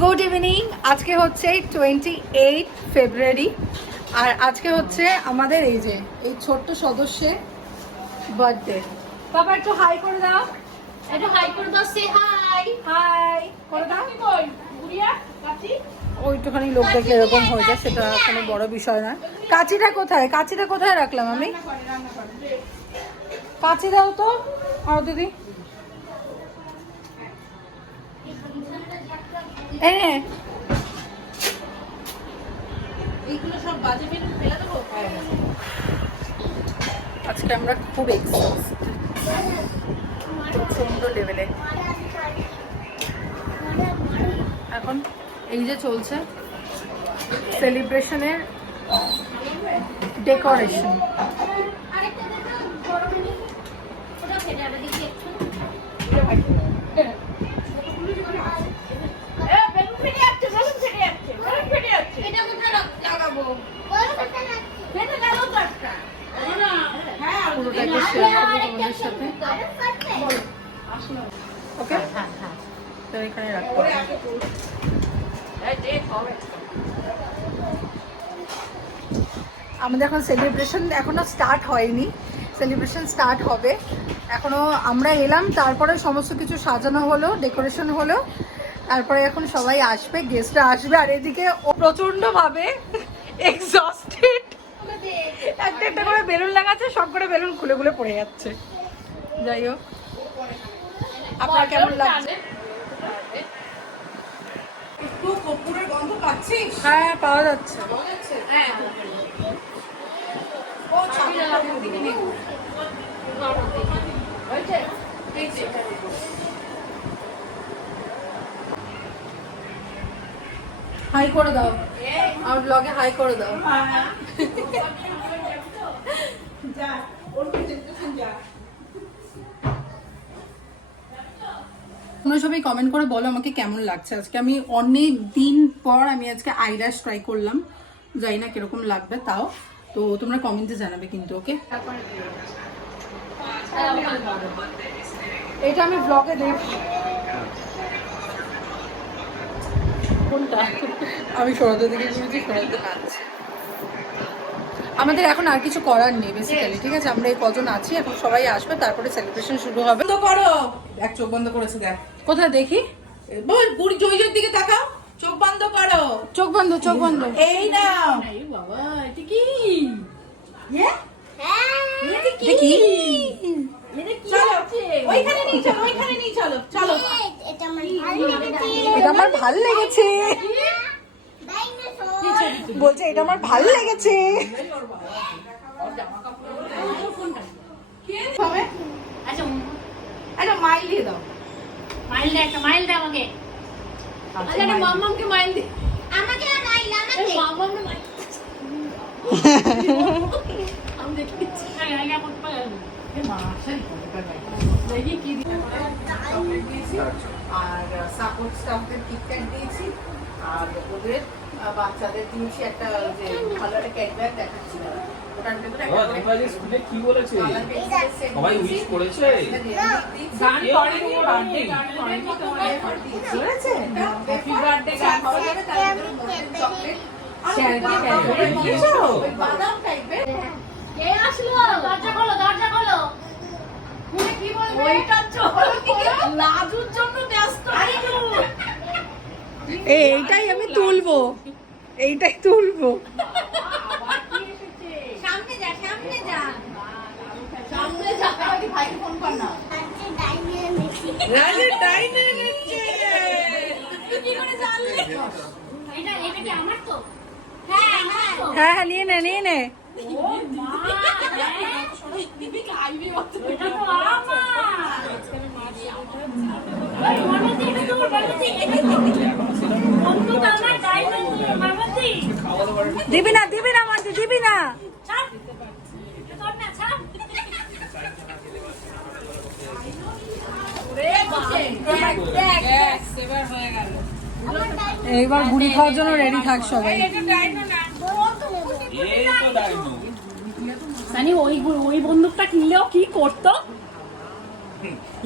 Good evening. আজকে হচ্ছে 28 ফেব্রুয়ারি আর আজকে হচ্ছে আমাদের এই যে এই ছোট্ট সদস্যের বার্থডে। বাবা একটু হাই করে দাও, একটু হাই করে দাও। সে হাই হাই করে দাও। কই গুড়িয়া কাচি ওইটুখানি লোক দেখলে এরকম হয়ে যায়, সেটা কোনো বড় বিষয় নয়। কাঁচিটা কোথায়, কাঁচিটা কোথায় রাখলাম আমি? কাঁচি দাও তো। আর দিদি এইগুলো সব বাজে বেলুন ফেলে দেবো। আজকে আমরা খুব এক্সাইটেড, প্রচন্ড লেভেলে। এখন এই যে চলছে সেলিব্রেশনের ডেকোরেশন। আরেকটা দেখো বড় বেলুন, ওটা ফেলে আবার দেখি একটু। এ বেলুন ফেলে যাচ্ছে, বেলুন ফেলে যাচ্ছে, বেলুন ফেলে যাচ্ছে। এটা কোথায় লাগাবো? ফেলে গেল তো একটা। না হ্যাঁ পুরোটাকে শেয়ার করবো তোমাদের সাথে। ওকে, হ্যাঁ হ্যাঁ তো এখানে রাখবো। আমাদের এখন সেলিব্রেশন এখনো স্টার্ট হয়নি, সেলিব্রেশন স্টার্ট হবে। এখনো আমরা এলাম, তারপরে সমস্ত কিছু সাজানো হলো, ডেকোরেশন হলো, তারপরে এখন সবাই আসবে, গেস্টরা আসবে। আর এদিকে ও প্রচন্ডভাবে এক্সস্টেড, একটা একটা করে বেলুন লাগাচ্ছে, সব করে বেলুন খুলে খুলে পড়ে যাচ্ছে। যাই হোক, আপনার কেমন লাগছে? একটু কর্পূরের গন্ধ পাচ্ছিস? হ্যাঁ, পাওয়া যাচ্ছে। হ্যাঁ। ও ছাগলটা ওদিকে নেই। হয়েছে? হয়েছে। হাই করে দাও, আমার ব্লগে হাই করে দাও। যা, ওর প্রেজেন্টেশন যা। তোমরা সবাই কমেন্ট করে বলো আমাকে কেমন লাগছে। আজকে আমি অনেক দিন পর আমি আজকে আইল্যাশ ট্রাই করলাম, জানি না কিরকম লাগবে, তাও তো তোমরা কমেন্টে জানাবে কিন্তু। ওকে, এটা আমি ব্লগে দেব। কোনটা? আমি সরোদের দিকে শুনেছি, সরোদে নাচছে। আমাদের এখন আর কিছু করার নেই বেসিক্যালি, ঠিক আছে? আমরা এই কজন আছি, এখন সবাই আসবে, তারপরে সেলিব্রেশন শুরু হবে। বন্ধ করো। এক চোখ বন্ধ করেছে, দেখ। কোথায় দেখি? বল, বুড়ি জয়ীর দিকে তাকাও। চোখ বন্ধ করো। চোখ বন্ধ, চোখ বন্ধ। এই নাও। এই বাবা এটা কি? হ্যাঁ? এটা কি? দেখি। এটা কি চলো, আছে? ওইখানে নিয়ে চলো, ওইখানে নিয়ে চলো। চলো। এটা আমার ভাল লেগেছে, বলছে এটা আমার ভাল লেগেছে। হবে? আচ্ছা একটা মাইল দিয়ে দাও। মাইল দে, একটা মাইল দে আমাকে। আচ্ছা একটা মাম্মামকে মাইল দে। আমাকে মাইল, আমাকে মাম্মামকে মাইল। আমি দেখি হ্যাঁ হ্যাঁ করতে পারি। দেখি কি চকলেট দিয়েছি আর সাপোর্ট স্টাফদের কিটক্যাট দিয়েছি আর ওদের বাচ্চাদের দিয়েছি একটা যে ভালো একটা ক্যাটব্যাগ দেখাচ্ছি। ওটার ভেতরে দীপালি স্কুলে কি বলেছে? সবাই উইশ করেছে? গান করেনি, বার্থডে গান করেনি, তোমার করেছে হ্যাপি বার্থডে গান হবে তারপরে চকলেট শেয়ার দিয়ে ক্যাডবেরি দিয়েছো ওই বাদাম টাইপের। কে আসলো? দরজা খোলো, দরজা খোলো। তুমি কি বলবে? ওইটা চলো লাজুর জন্য ব্যস্ত। এইটাই আমি তুলবো, এইটাই তুলবো। সামনে যা, সামনে যা। সামনে যাবে নাকি? ভাইকে ফোন কর না। রাজের টাইমে নিচ্ছে। কি করে জানলে? এটা এটা কি আমার তো? হ্যাঁ আমার তো। হ্যাঁ হ্যাঁ, নিয়ে নে, নিয়ে নে। ও মা, হ্যাঁ। এটা তো আমার। ওই মামাজি, এটা তোর মামাজি, এটা তোর। বন্ধু তো আমার ডায়মন্ড মামাজি। দিবি না, দিবি না মাঝে, দিবি না। ছাড়। এটা তোর না, ছাড়। ওরে বাবা, দেখ, দেখ, দেখ। এবার হয়ে গেল। এইবার গুড়ি খাওয়ার জন্য রেডি থাক সবাই। এটা ডাইনো না। এই তো ডাইনো। সানি ওই বন্দুকটা কিনলেও কি করতো?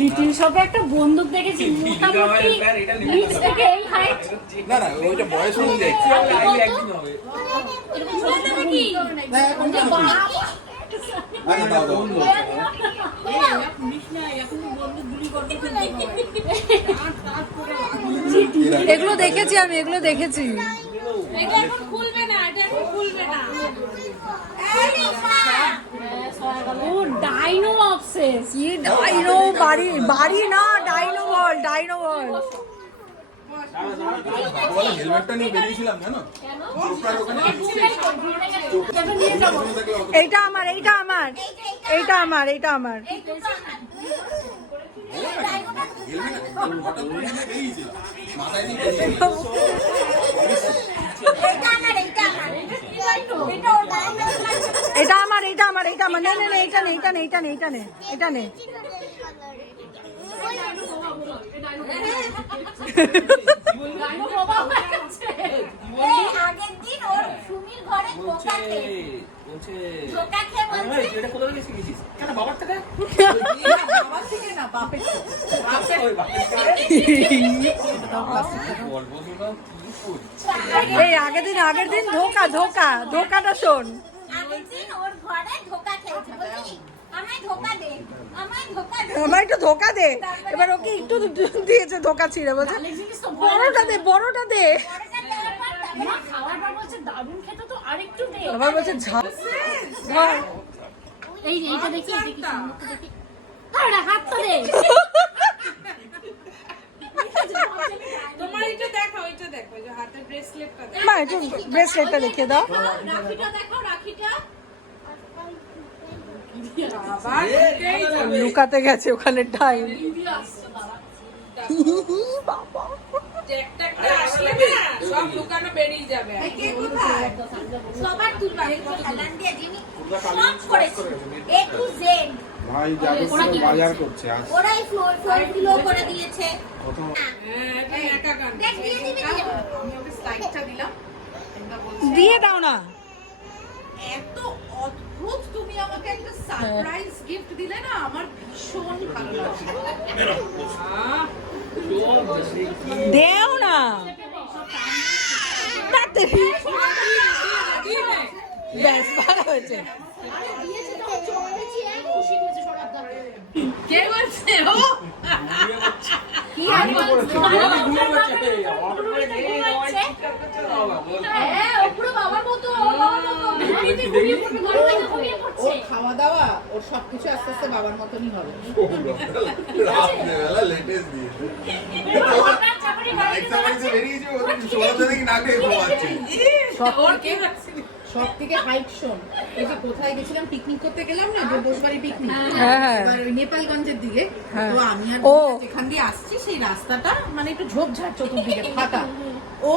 লিটিল শপে একটা বন্দুক দেখেছি মোটামুটি নিচ থেকে এই হাইট না না ওইটা বয়স অনুযায়ী একদিন হবে। এরকম ছোট ছোট নাকি আরে দাও দাও এগুলো দেখেছি আমি, এগুলো দেখেছি। এটা এখন খুলবে না, এটা এখন খুলবে না। ও ডাইনো অবসেস কি ডাইনো, বাড়ি বাড়ি না, ডাইনো বল, ডাইনো বল। বলে হেলমেটটা নিয়ে বেরিয়েছিলাম জানো চোপড়ার ওখানে এইটা আমার, এইটা আমার, এইটা আমার, এইটা আমার। হেলমেট হঠাৎ করে নিয়ে বেরিয়েছিলাম মাথায় নিয়ে বেরিয়েছিলাম এটা আমার, এইটা আমার, এইটা আমার। নে নে নে, এইটা নে, এইটা নে, এইটা নে, এইটা নে, এটা নে। আগের দিন ওর সুমির ঘরে ধোকা খেয়ে ধোকা খেয়ে বলছে এটা কোথা থেকে শিখেছিস? কেন বাবার থেকে? বাবার থেকে না, বাপের থেকে। ওই বাপের থেকে। গল্প শোনাও, কি করছিস? এই আগের দিন ধোকাটা শোন। আগের দিন ওর ঘরে ধোকা খেয়েছে বলছি আমায় ধোকা দে আমায় ধোকা দে আমার একটু ধোকা দে। এবার ওকে একটু দিয়েছে ধোকা ছিঁড়ে, বলছে বড়টা দে, বড়টা দে। খাওয়ার পর বলছে দারুণ খেতে তো আরেকটু দে আবার বলছে ঝাল। ধর। এই যে এইটা দেখি দেখি মুখটা দেখি আরে হাত তো দে তোমার এটা দেখো, এটা দেখো, যে হাতের ব্রেসলেটটা দেখো। মা একটু ব্রেসলেটটা দেখিয়ে দাও। রাখিটা দেখো রাখিটা বাবা, এটাই যাবে। লুকাতে গেছে ওখানে টাইম। একটা একটা আসলে না, সব লুকানো বেরিয়ে যাবে। সবার তুলবা হেলান দিয়ে যিনি সব করেছে এ টু জেড ভাই যাবে বাজার করছে আজ ওরাই ফ্লো করে দিয়েছে হ্যাঁ, এটা একা গান। দেখ দিয়ে দিবি আমি ওকে স্লাইডটা দিলাম, এটা বলছে দিয়ে দাও না। এত অদ্ভুত তুমি আমাকে একটা সারপ্রাইজ গিফট দিলে না, আমার ভীষণ ভালো লাগছে। দেও না। তাতে ব্যাস ভালো হয়েছে। কে বলছে ও? কি অ্যানিমাল হ্যাঁ ও পুরো বাবার মতো ঘুমিয়ে পড়ছে ওর খাওয়া দাওয়া, ওর সবকিছু আস্তে আস্তে বাবার মতনই হবে। রাত্রেবেলা লেটেস্ট দিয়েছে একটা বাড়িতে বেরিয়েছে ওদের ছোড়াতে নাকি না খেয়ে ঘুমাচ্ছে সব থেকে হাইট শোন, এই যে কোথায় গেছিলাম পিকনিক করতে গেলাম না, জোরদোসবাড়ি পিকনিক, হ্যাঁ, হ্যাঁ। এবার ওই নেপালগঞ্জের দিকে, হ্যাঁ। তো আমি আর ও। গুড়িয়া যেখান দিয়ে আসছি সেই রাস্তাটা মানে একটু ঝোপঝাড় চতুর্দিকে ফাঁকা। ও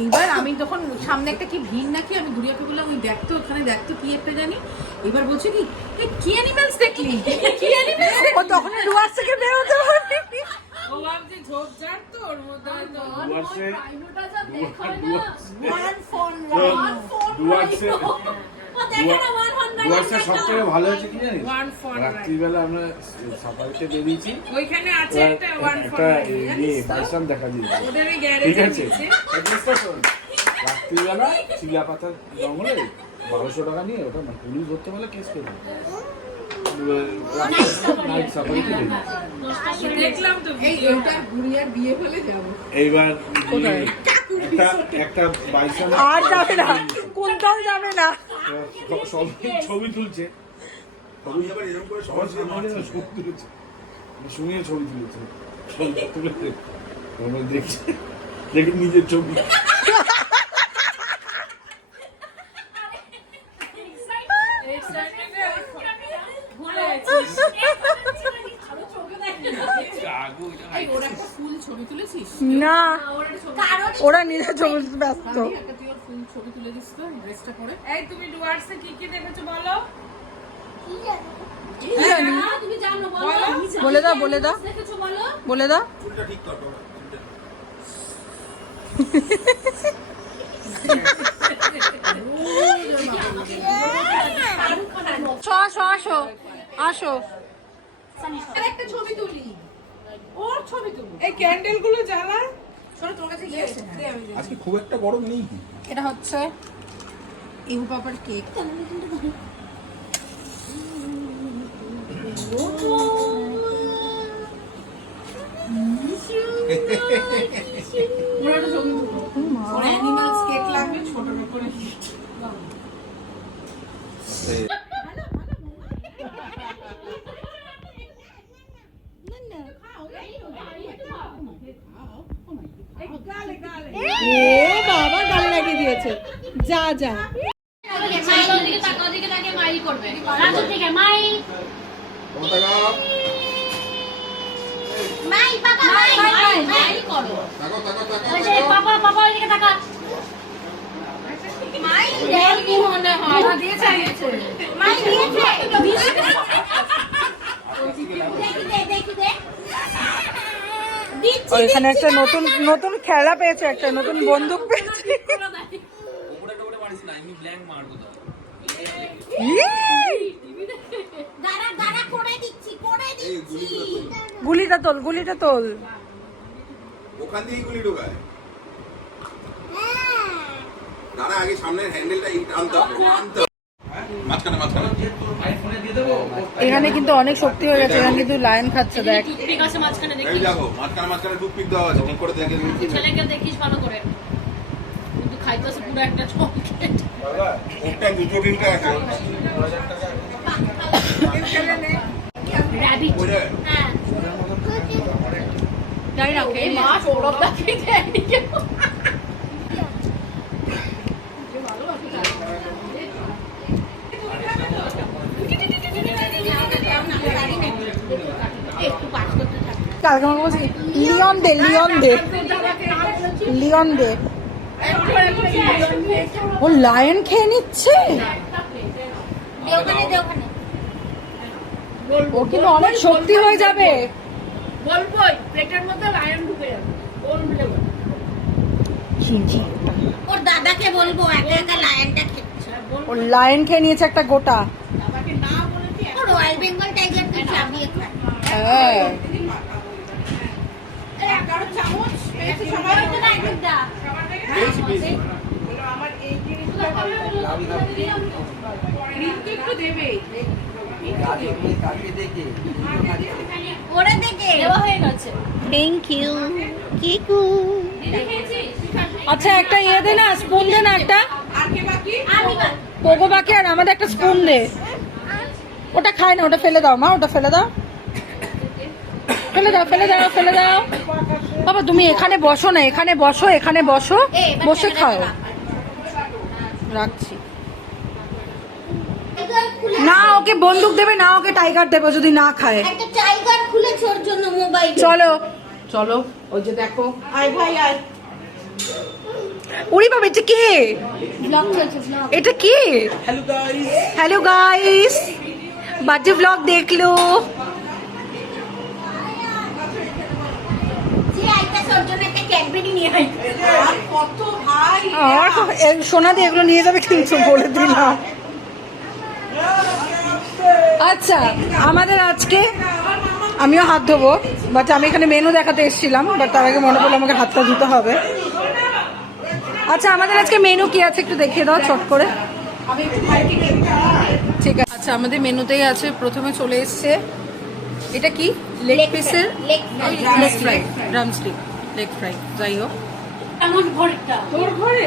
এইবার আমি যখন সামনে একটা কি ভিড় নাকি, আমি গুড়িয়াকে বললাম ওই দেখতো ওখানে দেখতো কি একটা জানি, এবার বলছে কি এই কি অ্যানিমালস দেখলি, কি অ্যানিমালস? ও তখন ডুয়ার্স থেকে বেরোতে পারবি। ও ভাবছে ঝোপঝাড় তো ওর মধ্যে হয়তো ডুয়ার্সের সবথেকে ভালো হয়েছে কি জানিস ওয়ান ফর রাত্রিবেলা আমরা সাফারিতে বেরিয়েছি ওইখানে আছে একটা ওয়ান ফর একটা ইয়ে বাইসান দেখা দিয়েছে ওদের ওই ঠিক গ্যারেজে আছে দিচ্ছে। অ্যাড্রেসটা শোন। রাত্রিবেলা চিলাপাতার জঙ্গলে 1200 টাকা নিয়ে ওটা মানে পুলিশ ধরতে পারলে কেস করবে নাইট সাফারিতে বেরিয়েছি দেখলাম তো এই এইটার গুড়িয়ার বিয়ে হলে যাবো। এইবার একটা বাইসান আর যাবে না, কোনটাও যাবে না। সব ছবি তুলছে সবার সামনে ছবি তুলেছে শুনিয়ে ছবি তুলেছে তুলেছে দেখছি দেখি নিজের ছবি এই ওর একটা ফুল ছবি তুলেছিস? না, ওরা নিজের ছবি ব্যস্ত। আমি একটা তুই ওর ফুল ছবি তুলে দিস তো ড্রেসটা পরে। এই তুমি ডুয়ার্সে কি কি দেখেছো বলো? কি জানি? তুমি জানো বলো বলে দাও, বলে দাও, দেখেছো বলো বলে দাও। চুলটা ঠিক কর আসো আসো আসো আসো। একটা ছবি তুলি, ওর ছবি তুলি। এই ক্যান্ডেল গুলো জ্বালা। শোনো, তোমার কাছে ইয়ে আছে? আজকে খুব একটা গরম নেই কি? এটা হচ্ছে ইহু পাপার কেক। ওর অ্যানিমালস কেক লাগবে ছোট করে। এ বাবা গালে লাগিয়ে দিয়েছে। যা যা এখানে একটা নতুন নতুন খেলা পেয়েছে, একটা নতুন বন্দুক পেয়েছে। ওপরে টোপরে মারিস না, এমনি ব্ল্যাঙ্ক মারবো তো। গুলিটা তোল, গুলিটা তোল। ওখান দিয়েই গুলি ঢোকায়। দাঁড়া, আগে সামনের হ্যান্ডেলটা টানতে হবে, টানতে হবে। মাঝখানে মাঝখানে আইফোনে দিয়ে দেবো। এখানে কিন্তু অনেক শক্তি হয়ে গেছে, এখানে কিন্তু লায়ন খাচ্ছে দেখ। এই দেখো মাঝখানে মাঝখানে টুথপিক দেওয়া আছে, ঠিক করে দেখে দেখিস ভালো করে, কিন্তু খাইতেছে পুরো একটা চকলেট। ওটা দুটো তিনটা আছে। ওরে, জানি না ওকে মা সৌরভ দাকে দেয়নি কেন। একটু পাস করতে থাক। কালকে আমাকে বলছি লিওন দে, লিওন দে, লিওন দে। ও লায়ন খেয়ে নিচ্ছে। ও কিন্তু অনেক শক্তি হয়ে যাবে। বলবোই প্লেটের মধ্যে লায়ন ঢুকে যাবে, বলবো ওর দাদাকে বলবো একা একা লায়নটা খেচ্ছে। ও লায়ন খেয়ে নিয়েছে একটা গোটা। বাবাকে না বলেছি, ও রয়্যাল বেঙ্গল টাইগার তো চাবিয়ে খায়। হ্যাঁ, এই 11 চামচ পেয়েছে সবাই তো না একদা। বেশি বেশি। আমার এই জিনিসটা রিঙ্কু একটু দেবে। ওরা দেখে দেওয়া হয়ে গেছে। থ্যাংক ইউ কিকু। আচ্ছা একটা ইয়ে দে না, স্পুন দে না একটা। আর কে বাকি? আমি কোকো বাকি আর আমাদের একটা স্পুন দে। ওটা খায় না, ওটা ফেলে দাও মা, ওটা ফেলে দাও, ফেলে দাও, ফেলে দাও, ফেলে দাও। বাবা তুমি এখানে বসো না, এখানে বসো, এখানে বসো, বসে খাও। রাখছি না, ওকে বন্দুক দেবে না, ওকে টাইগার দেবে যদি না খায়। একটা টাইগার খুলেছে ওর জন্য মোবাইল। চলো চলো, ওই যে দেখো, আয় ভাই আয়। উড়ি বাবা, এটা কে? ব্লগ চলছে, ব্লগ। এটা কে? Hello guys. Hello guys, birthday vlog দেখলো। যে আইতাছে ওর জন্য একটা ক্যাডবেরি নিয়ে আইছে। আর কত ভাই। আর সোনা দিয়ে এগুলো নিয়ে যাবে কিন্তু বলে দিলাম। আচ্ছা আমাদের আজকে, আমিও হাত ধোবো, বাট আমি এখানে মেনু দেখাতে এসেছিলাম, বাট তার আগে মনে পড়লো আমাকে হাতটা ধুতে হবে। আচ্ছা আমাদের আজকে মেনু কি আছে একটু দেখিয়ে দাও চট করে। ঠিক আছে, আচ্ছা আমাদের মেনুতেই আছে, প্রথমে চলে এসছে এটা কি, লেগ পিসের leg fry, drum stick leg fry, যাই হোক। এমন ঘরটা তোর ঘরে?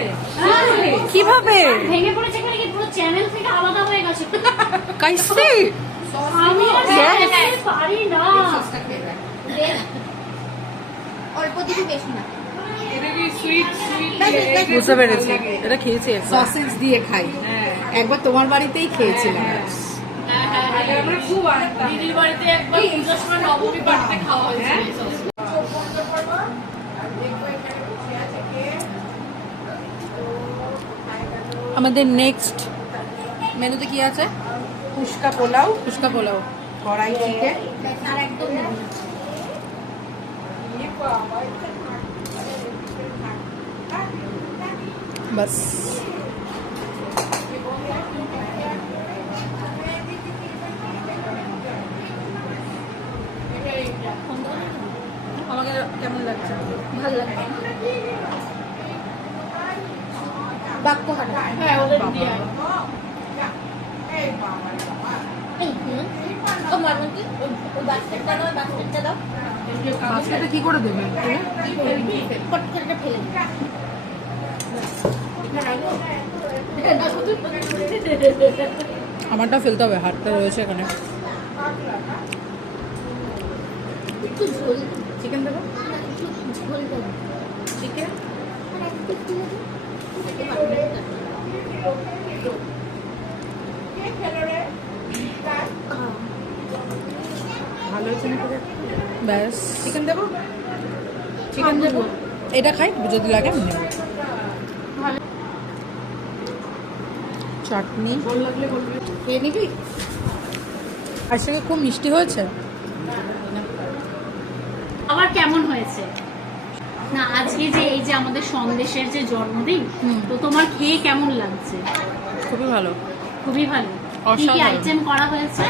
কিভাবে ভেঙে পড়েছে, এখানে কি পুরো চ্যানেল থেকে আলাদা হয়ে গেছে। কাইসে? আমি পারি না, অল্প দিকে বেশি না। এটা কি সুইট সুইট? বুঝতে পেরেছি, এটা খেয়েছি একবার। সসেজ দিয়ে খাই। একবার তোমার বাড়িতেই খেয়েছিলাম। আমরা খুব আনতাম। দিদির বাড়িতে একবার পুজোর সময় নবমী পাড়তে খাওয়া হয়েছে। আমাদের নেক্সট মেনুতে কি আছে? ফুচকা পোলাও, ফুচকা পোলাও, কড়াই চিকেন, আর একদম বাস। ভালো লাগে বাক্য হাঁটা। হ্যাঁ ওদের দিয়ে আয়। ও মারমতি ওই বাস্কেটটা দাও, বাস্কেটটা দাও। বাস্কেটে কি করে দেবে? ফট করে ফেলে দিই। আমারটা ফেলতে হবে, হাতটা রয়েছে এখানে। একটু ঝোল, চিকেন দেবো? একটু ঝোল দেবো। চিকেন ভালো হয়েছে না? ব্যাস চিকেন দেবো, চিকেন দেবো। এটা খাই, যদি লাগে আমি নেবো। চাটনি খেয়ে নিবি? আর সঙ্গে খুব মিষ্টি হয়েছে। আবার কেমন হয়েছে না আজকে যে এই যে আমাদের সন্দেশের যে জন্মদিন, তো তোমার খেয়ে কেমন লাগছে? খুবই ভালো। খুবই ভালো। কি কি অসাধারণ। আইটেম করা হয়েছে?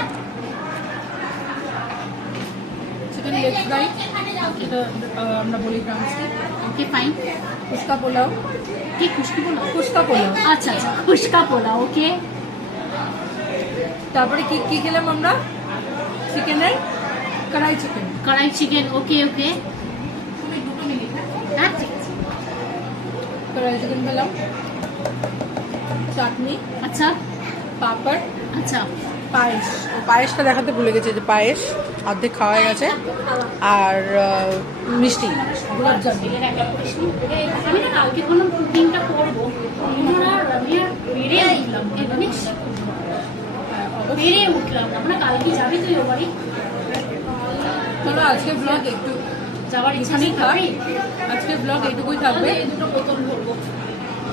চিকেন লেগ ফ্রাই, এটা আমরা বলি drumstick. Okay fine. Phuchka pulao. কি খুশকি পোলাও? ফুচকা পোলাও। আচ্ছা আচ্ছা, খুশকা পোলাও। ওকে, তারপরে কি কি খেলাম আমরা? চিকেনের কড়াই চিকেন। কড়াই চিকেন। ওকে ওকে, হ্যাঁ ঠিক আছে। কড়াই চিকেন খেলাম, চাটনি, আচ্ছা পাপড়, আচ্ছা, পায়েস। পায়েসটা দেখাতে ভুলে গেছি, যে পায়েস অর্ধেক খাওয়া হয়ে গেছে। আর মিষ্টি, গোলাপ জামুন। আমি না কালকে কোনো কুকিংটা করবো, আমি আর বেড়ে উঠলাম না, জানিস? বেড়ে উঠলাম না। আমরা কালকে যাবি তুই ও বাড়ি? চলো আজকে ব্লগ একটু যাওয়ার ইচ্ছা এখানেই থাক। খাবি? আজকে ব্লগ এইটুকুই থাকবে। এই দুটো বোতল ভরবো,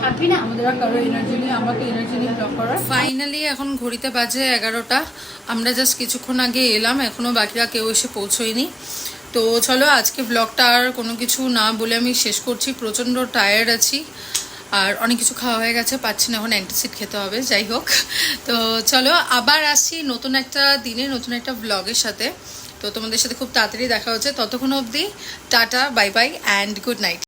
থাকবি না? আমাদের আর কারো এনার্জি নেই, আমাকে এনার্জি নেই ব্লগ করার। ফাইনালি এখন ঘড়িতে বাজে 11টা। আমরা জাস্ট কিছুক্ষণ আগে এলাম, এখনো বাকিরা কেউ এসে পৌঁছয়নি। তো চলো আজকে ব্লগটা আর কোনো কিছু না বলে আমি শেষ করছি। প্রচণ্ড টায়ার্ড আছি আর অনেক কিছু খাওয়া হয়ে গেছে, পাচ্ছি না এখন, অ্যান্টাসিড খেতে হবে। যাই হোক, তো চলো আবার আসছি নতুন একটা দিনে নতুন একটা ব্লগের সাথে। তো তোমাদের সাথে খুব তাড়াতাড়ি দেখা হচ্ছে। ততক্ষণ অবধি tata, bye bye and good night.